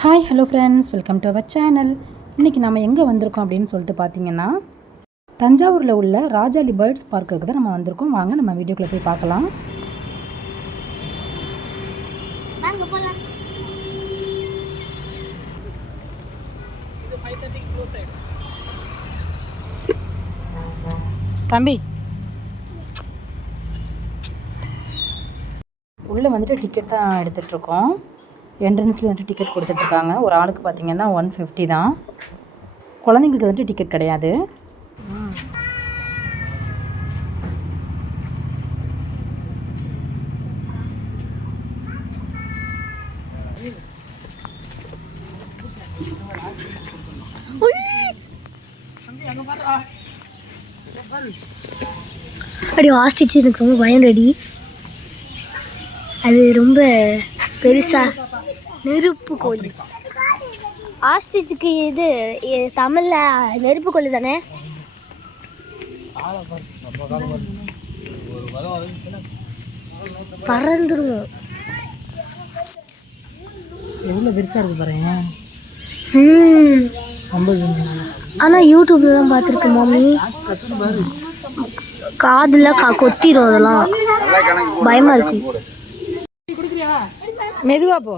Hi hello friends, welcome to our channel. இன்றைக்கி நம்ம எங்கே வந்திருக்கோம் அப்படின்னு சொல்லிட்டு பார்த்தீங்கன்னா, தஞ்சாவூரில் உள்ள ராஜாளி பேர்ட்ஸ் பார்க்குக்கு தான் நம்ம வந்திருக்கோம். வாங்க நம்ம வீடியோக்குள்ளே போய் பார்க்கலாம். தம்பி உள்ளே வந்துட்டு டிக்கெட் தான் எடுத்துகிட்ருக்கோம். என்ட்ரன்ஸ்லேயே வந்துட்டு டிக்கெட் கொடுத்துட்ருக்காங்க. ஒரு ஆளுக்கு பார்த்திங்கன்னா 150 தான். குழந்தைங்களுக்கு வந்துட்டு டிக்கெட் கிடையாது. அப்படி ஆஸ்டிச்சு எனக்கு ரொம்ப பயம் ரெடி. அது ரொம்ப பெருசா நெருப்பு கோழி. ஆஸ்டிச்சுக்கு இது தமிழில் நெருப்பு கோழி தானே. பறந்துடும். எவ்வளோ பெருசாக இருக்குது பாருங்க. ஆனால் யூடியூப்லாம் பார்த்துருக்கேன் மாமி. காதில் கொத்திரும். அதெல்லாம் பயமாக இருக்கு. மெதுவா போ.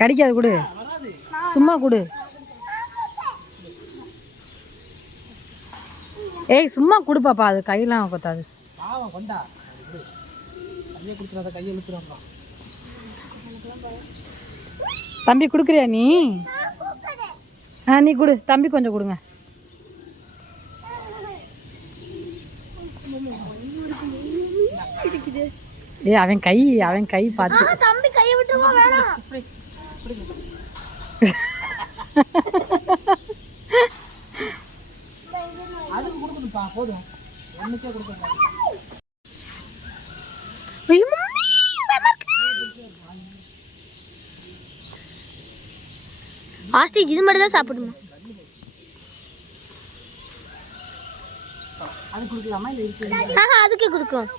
கடிக்காது, கொடு, சும்மா கொடு. ஏய் சும்மா கொடு பாப்பா, அது கையெல்லாம் கொத்தாது. தம்பி கொடுக்குறியா நீ? நீ கொடு தம்பி, கொஞ்சம் கொடுங்க. அவன் கை பார்த்து தம்பி கையை விட்டுமா வேணாம். ஆஸ்ட்ரிச் இது மட்டும் தான் சாப்பிடுமா? அதுக்கே கொடுக்கும்.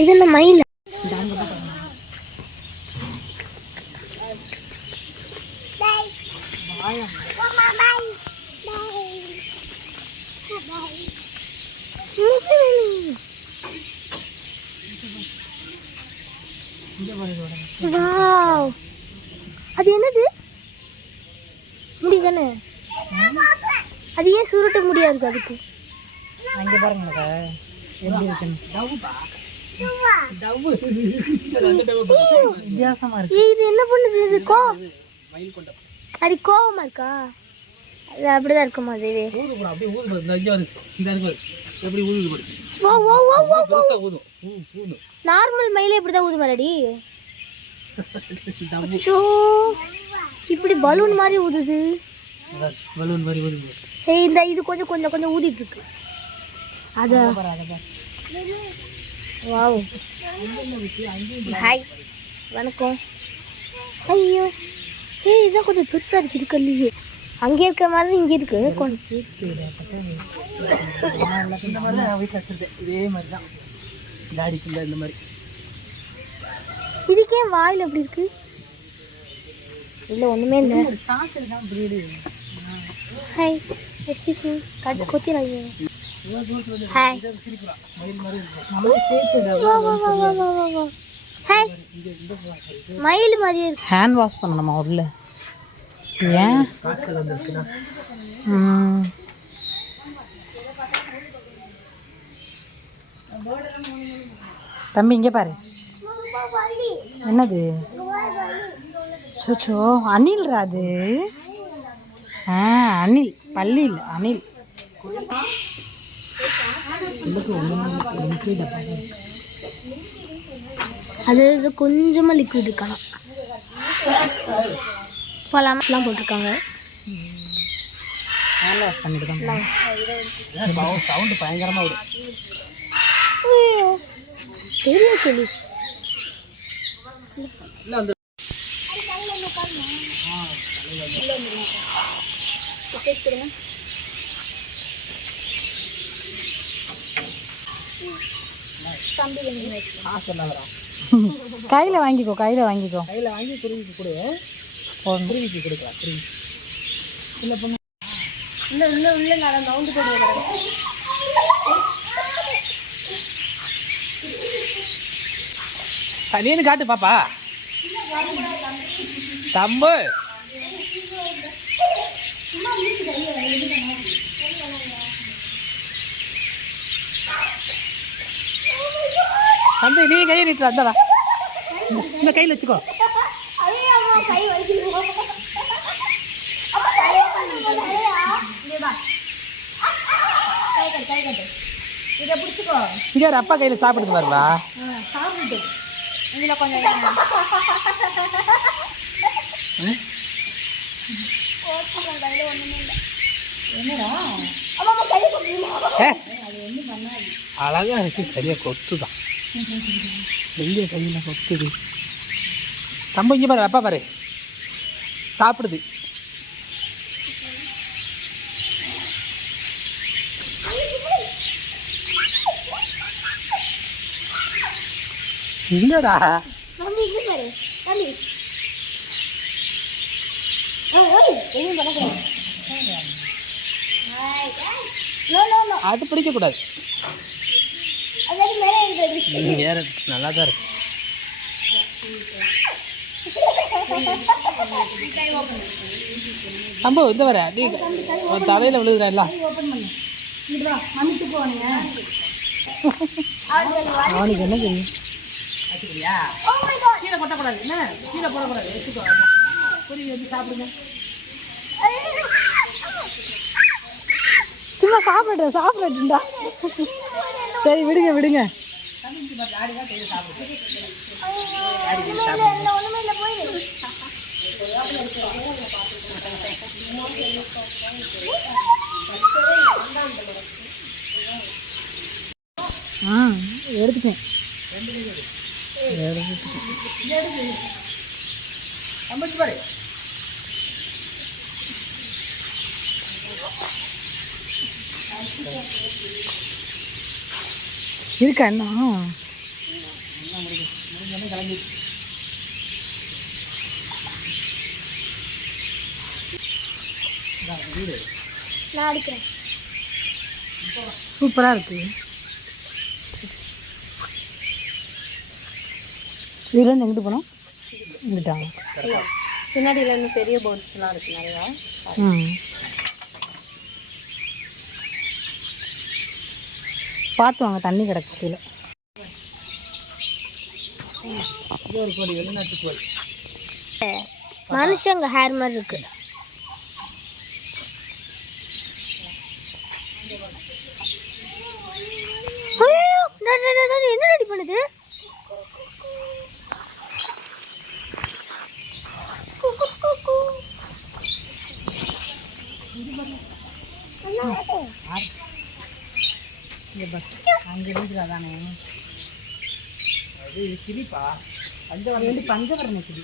இது என்ன மயில்? அது என்னது? முடி தானே. அது ஏன் சுருட்ட முடியாது? அதுக்கு அங்கே பாருங்க எப்படி இருக்குன்னு. வித்தியாசமா இருக்கு. இது என்ன பண்ணுது? இது அது கோவமா இருக்கா? அது அப்படிதான் இருக்குமா? நார்மல் மயிலே இப்படிதான் ஊதுமாடி. இப்படி பலூன் மாதிரி ஊதுது. இந்த இது கொஞ்சம் கொஞ்சம் கொஞ்சம் ஊதிட்டு இருக்கு. அத வாவ். ஹாய், வணக்கம். ஐயோ, இதான் கொஞ்சம் பெருசா இருக்கு. இது கல்லியே அங்கே இருக்க மாதிரி இங்கே இருக்கு. இந்த மாதிரி தான் வீட்டில் வச்சிருக்கேன். இதே மாதிரி தான் காடிக்குள்ள இந்த மாதிரி. இதுக்கே வாயில் எப்படி இருக்கு? இல்லை ஒன்றுமே இல்லை. சாசல் தான் பிரீடு. ஹாய், எக்ஸ்கியூஸ் மீ, கொத்தினாங்க. Hi, hi. மயில் மாதிரியே இருக்கு. ஹேண்ட் வாஷ் பண்ணணுமா உள்ள? ஏன்? தம்பி இங்கே பாரு. என்னது? சோச்சோ, அணில் ராது. அணில், பள்ளி இல்லை, அணில். அது கொஞ்சமாக லிக்விட் இருக்கலாம். பலாமெல்லாம் போட்டிருக்காங்க. ஹேண்ட் வாஷ் பண்ணிட்டு தான் சவுண்டு பயங்கரமாக வரும். பெரிய கிளி. இல்லை வந்து கையில் வாங்கிக்கோ, கையில் வாங்கிக்கோ. கையில் வாங்கி குருவிக்கு கொடு. குருவிக்கு கொடுக்கலாம். குருவி இல்லை பொண்ணு இல்லை இல்லை இல்லை நான் நவுந்து போடுவேன். நீனு காட்டு பாப்பா. தம்பு தம்பி நீ கையை நீட்டு வந்தடா. இந்த கையில் வச்சுக்கோ. இதை பிடிச்சிக்கோ. இங்கே ஒரு அப்பா கையில் சாப்பிடுது பாருப்பா. சாப்பிட்டு இதில் கொஞ்சம் என்னடா அழகா இருக்கு. சரியா கொத்து தான். எங்கே கையில் கொத்துது. தம்பு இங்கே பாரு, அப்பா பாரு சாப்பிடுது. இல்லடா தம்பி இங்கே பாரு தம்பி. எதுவும் பண்ணக்கூடாது. அது பிடிக்கக்கூடாது. அதாவது மேலே இருக்கிறது வேற நல்லா தான் இருக்கு. தம்பு இந்த வர நீ தலையில் விழுதுடா எல்லாம். அவனுக்கு என்ன தெரியும். கீழே கொட்டக்கூடாது. என்ன கீழே போடக்கூடாது. வச்சுக்கோ. குருவி வந்து சாப்பிடுங்க. சும்மா சாப்பிடட்டுண்டா. சரி விடுங்க விடுங்க. ஒன்றுமே இல்லை போயிடு. எடுத்துட்டேன். பாரு இருக்கா அண்ணா? நான் அடிக்கிறேன். சூப்பராக இருக்கு. இதுலேருந்து எங்கிட்டு போனோம்? இங்கிட்டாங்க. பின்னாடியில் இன்னும் பெரிய போர்ட்ஸ்லாம் இருக்குது நிறையா. பார்த்து வாங்க, தண்ணி கிடக்கு கீழே. மனுஷங்க ஹேர் மாதிரி இருக்கு. என்ன ரெடி பண்ணுது? அங்கே இருக்குதா தானே? அது கிளிப்பா. பஞ்சவரண கிளி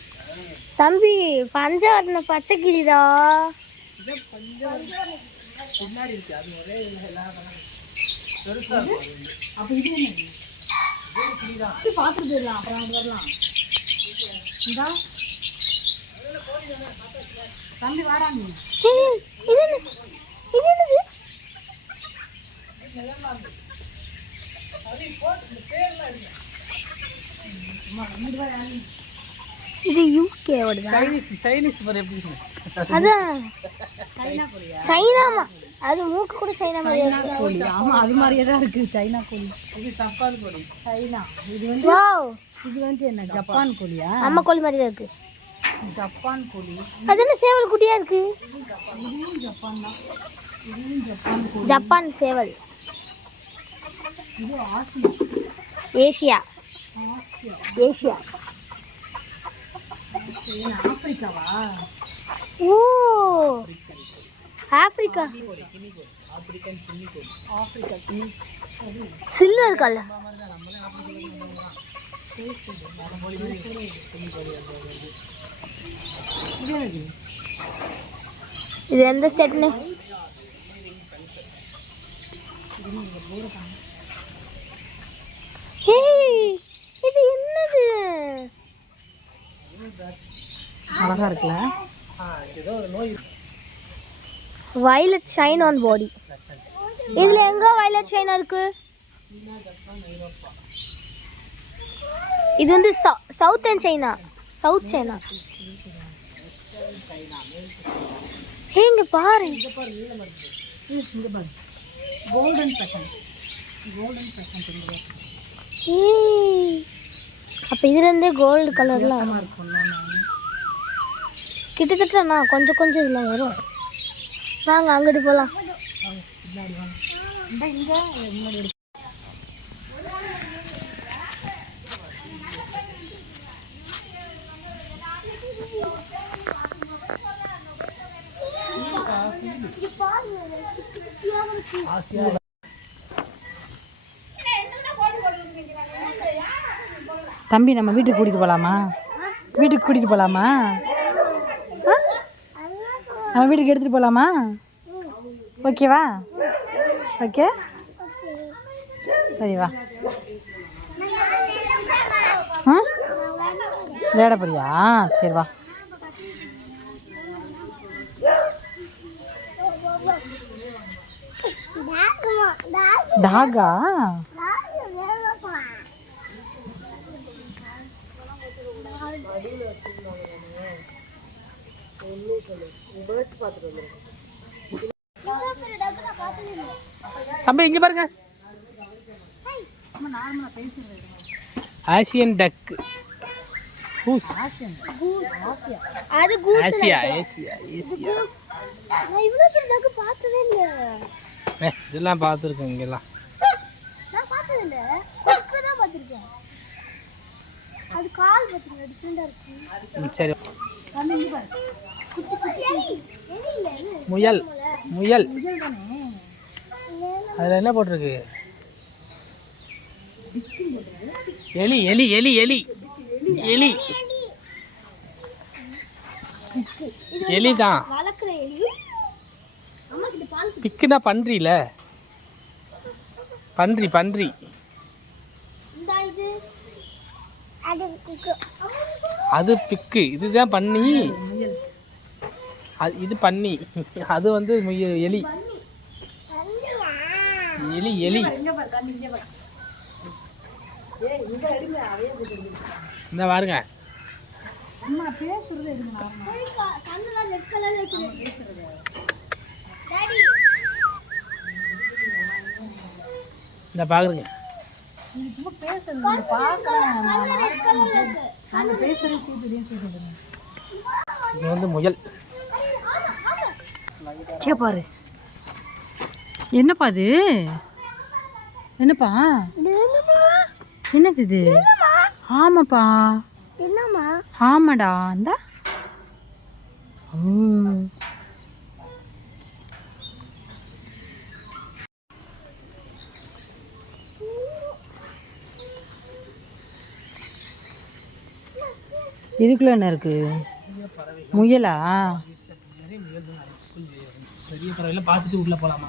தம்பி. பஞ்சவரண பச்சை கிளிதா. பின்னாடி இருக்கு. அது ஒரே பெருசா இருக்கும். அப்போ இது என்ன? பார்த்துட்டு போயிடலாம். அப்புறம் அங்கே வரலாம். இந்தா தம்பி வாராங்க. இது என்னது? இது யூகேவோடதா? சைனீஸ் மாதிரி எப்படி இருக்கு? அதான் சைனாமா. அது மூக்கு கூட சைனா மாதிரி கோழி. ஆமாம், அது மாதிரியே தான் இருக்குது. சைனா கோழி. இது ஜப்பான் கோழி. சைனா. இது வந்து என்ன ஜப்பான் கோழியா? அம்மா கோழி மாதிரி தான் இருக்கு. ஜப்பான் கோழி. அது என்ன சேவல் குட்டியா இருக்கு? இதுவும் ஜப்பான் தான். இதுவும் ஜப்பான் கோழி. ஜப்பான் சேவல். இது ஆசியா. ஏசியா. ஏசியா. ஆப்பிரிக்காவா? ஓ ஆப்பிரிக்கா. ஆப்பிரிக்கா கிளி. Silver colour. இது எந்த ஸ்டேட்னு? இது என்னது? அழகா இருக்குல்ல? ஏதோ ஒரு நோய் வயலட் ஷைன் ஆன் பாடி. இதுல எங்க வயலட் ஷைன் இருக்கு? இது வந்து south and China. South China. இங்க பாரு. Golden pheasant. Golden pheasant. அப்ப இதுல இருந்தே கோல்டு கலர்ல கிட்டத்தட்ட நான் கொஞ்சம் கொஞ்சம் இதுல வரும். வாங்க அங்கிட்டு போலாம். தம்பி நம்ம வீட்டுக்கு கூட்டிகிட்டு போகலாமா? வீட்டுக்கு கூட்டிகிட்டு போகலாமா? நம்ம வீட்டுக்கு எடுத்துகிட்டு போகலாமா? ஓகேவா? ஓகே சரி வா. விளையாட போறியா? சரி வா. டாகா? தம்பி இங்க பாருங்க. Asian duck. கூஸ். அது கூஸ். ஆசியா ஏசியா ஏசியா. நான் இவ்வளவு பெரிய டக் பார்த்ததே இல்ல. இதெல்லாம் பார்த்துருக்கேன் இங்கெல்லாம். நான் பார்த்ததே இல்ல. டக் தான் பார்த்திருக்கேன். அது கால் பத்தின டிஃபரெண்டா இருக்கு. சரி. கண்ணு பாரு. குட்டி குட்டி. முயல். முயல். அதில் என்ன போட்டிருக்கு? எலி எலி எலி எலி எலி எலி தான். வளர்க்குற எலி. அம்மா கிட்ட பால். பிக்குனா பன்றியில. பன்றி பன்றி. இந்த இது அது குக்கு. அது பிக்கு. இதுதான் பன்னி. இது பன்னி. அது வந்து எலி. எலி எலி. இந்த பாருங்க. இந்த பாக்குறீங்க. இது வந்து முயல். கேப்பாரு. என்னப்பா இது? என்னப்பா? என்னது இது? ஆமாப்பா. என்னம்மா? ஆமாடா. இந்த இதுக்குள்ள என்ன இருக்கு? முயலா? பெரிய பறவைலாம் பார்த்துட்டு உள்ள போகலாமா?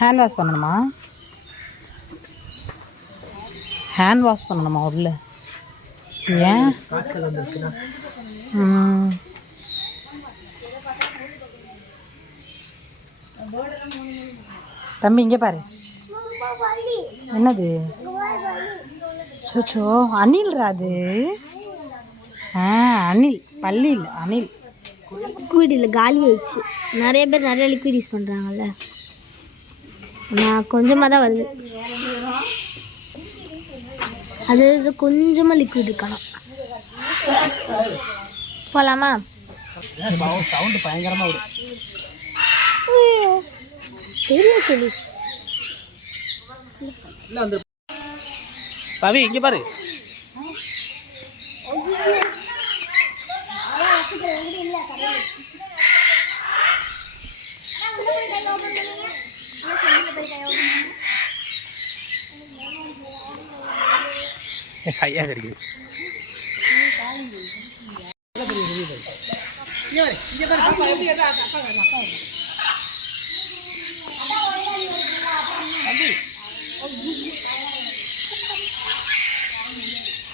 ஹேண்ட் வாஷ் பண்ணணுமா? ஹேண்ட் வாஷ் பண்ணணுமா உள்ள? ஏன்? தம்பி இங்கே பாரு. என்னது? சோச்சோ அணில்ரா அது. அணில். பள்ளி இல்லை அணில். லிக்விட் இல்லை, காலி ஆயிடுச்சு. நிறைய பேர் நிறைய லிக்விட் யூஸ் பண்ணுறாங்கல்ல. நான் கொஞ்சமாக தான் வருது. அது இது கொஞ்சமாக லிக்விட் இருக்கலாம். போகலாமா? சவுண்டு பயங்கரமாக வரும். பெரிய கிளி. இல்லை வந்து பவி இங்கே பாரு. கையாக இருக்குது.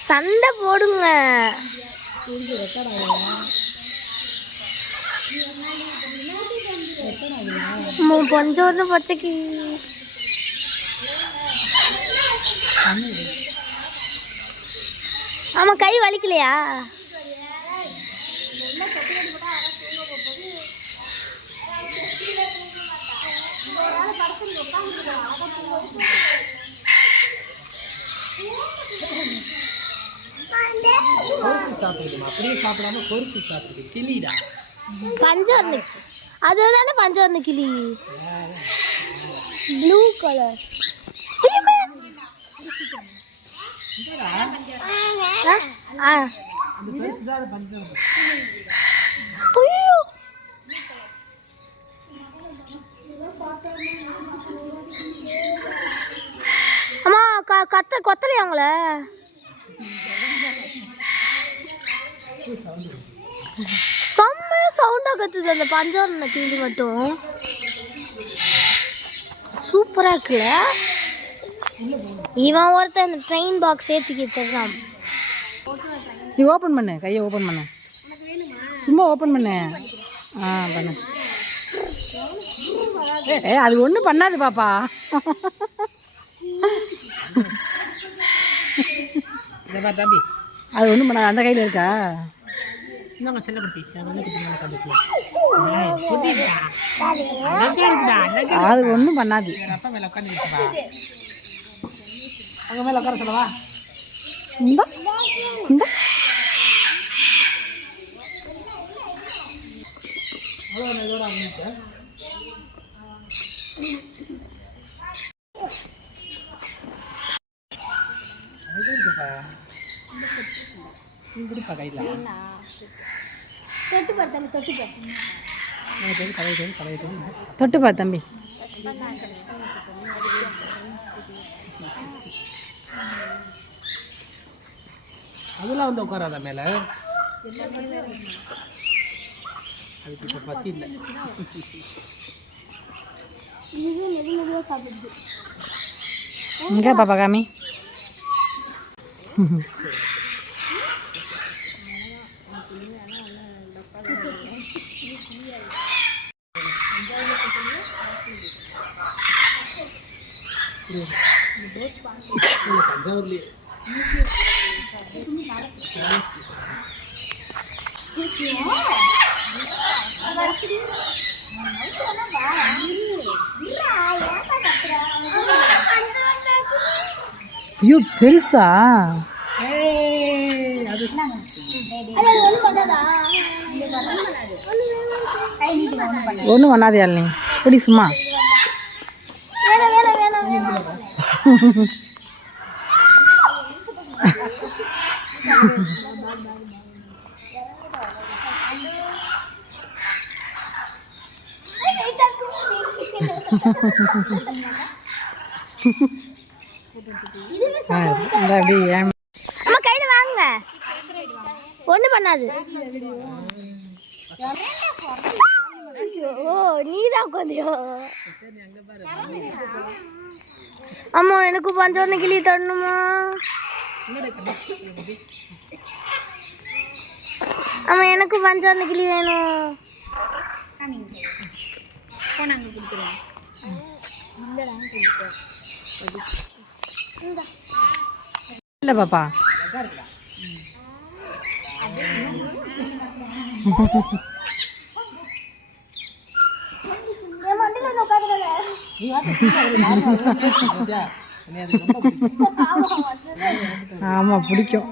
சண்டை போடுங்க. கொஞ்சோண்டு பச்சைக்கு ஆமா கை வலிக்கலையா? அப்படியே சாப்பிடாம பொரிச்சு சாப்பிடுது கிளிடா. பஞ்சவர்ண அதுதானே பஞ்சவர்ண கிளி, ப்ளூ கலர். அம்மா கொத்தலையா அவங்கள? செம்ம சவுண்டா கத்துது அந்த பஞ்சவர்ண கிளி மட்டும். சூப்பரா இருக்குல்ல? இவன் ஒருத்தன் இந்த ட்ரெயின் பாக்ஸ் ஏற்றிக்கிட்டு இருக்கான். நீ ஓப்பன் பண்ணு, கையை ஓப்பன் பண்ணு, சும்மா ஓப்பன் பண்ணு. பண்ணு. அது ஒன்றும் பண்ணாது பாப்பா. தம்பி அது ஒன்றும் பண்ணாது. அந்த கையில் இருக்கா? இன்னும் செல்லப்பட்டி அது ஒன்றும் பண்ணாது. அப்பா மேலே உட்காந்துக்கிட்டுப்பா. அங்கே மேலே உட்கார சொல்லவா? இந்த இந்த கையில் தொட்டுப்பா தம்பி. அதெல்லாம் வந்து உட்காராத மேலே. அதுக்கு இப்போ பசி இல்லை. இங்கே பாப்பா காமி. தஞ்சாவூர்லேயே ஐயோ பெருசா? ஒன்றும் பண்ணாதே நீ குடி சும்மா. அம்மா கையில வாங்க, ஒண்ணு பண்ணாது. ஓ நீதான் உட்காந்தியோ? அம்மா எனக்கு பஞ்சவர்ண கிளி தரணுமா? அம்மா எனக்கு பஞ்சவர்ண கிளி வேணும். இல்லை பாப்பா. ஆமாம் பிடிக்கும்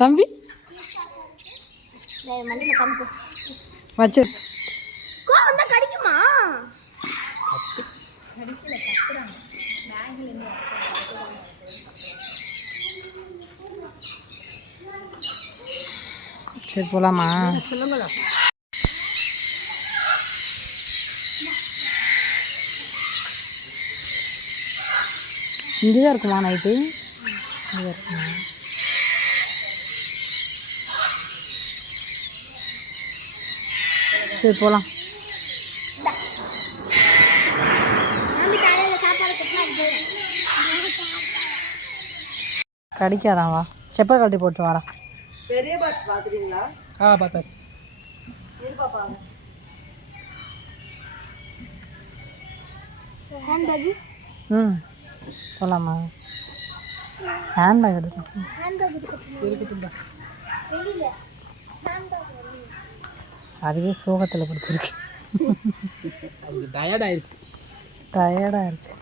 தம்பி. வச்சு கடிக்குமா? சரி போகலாமா? இங்கே தான் இருக்குமா நைட்டு? இங்கே தான் இருக்குமா? சரி போகலாம். நம்பி காலையில் சாப்பாடு கட்டினா அது போயிடும். கடிக்காதான் வா, செப்பல் கழட்டி போட்டு வாடா. பார்த்தாச்சு. ஹேண்ட்பேக்கு ம் போகலாமா? ஹேண்ட்பேக் எடுத்து ஹேண்ட்பேக் இருக்கட்டும். இருக்குதுண்டா. வெளியில் ஹேண்ட்பேக் வெளியில். அதுவே சோகத்தில் படுத்துருக்கு. அது டயர்டாயிருக்கு. டயர்டாக இருக்கு.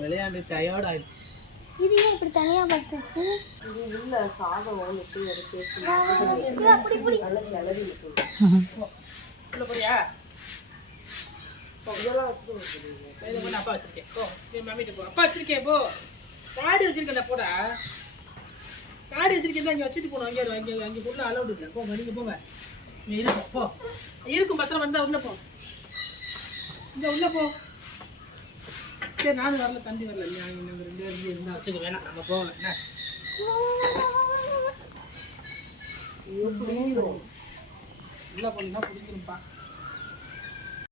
விளையாண்டு டயர்ட் ஆயிடுச்சு. இது ஏன் இப்படி தனியாக பார்த்துருக்கு? அப்படி இப்படி உள்ள போறியா? கையில கொண்டு அப்பா வச்சிருக்கேன். போ நீ மம்மிட்ட போ. அப்பா வச்சிருக்கேன் போ. காடி வச்சிருக்கேன் போடா. காடி வச்சிருக்கேன் தான் இங்கே வச்சுட்டு போகணும். அங்கே உள்ள அலௌடு இல்லை. போங்க நீங்கள் போங்க. நீ இருக்கும் போ. இருக்கும் பத்திரம் வந்தால் உள்ள போ. இங்கே உள்ள போ. சரி நானும் வரல, தம்பி வரல. நாங்கள் 2 பேரும் இங்கே இருந்தால் வச்சுக்க வேணாம். நம்ம போகல என்ன உள்ள போனீங்கன்னா பிடிக்கணும்ப்பா.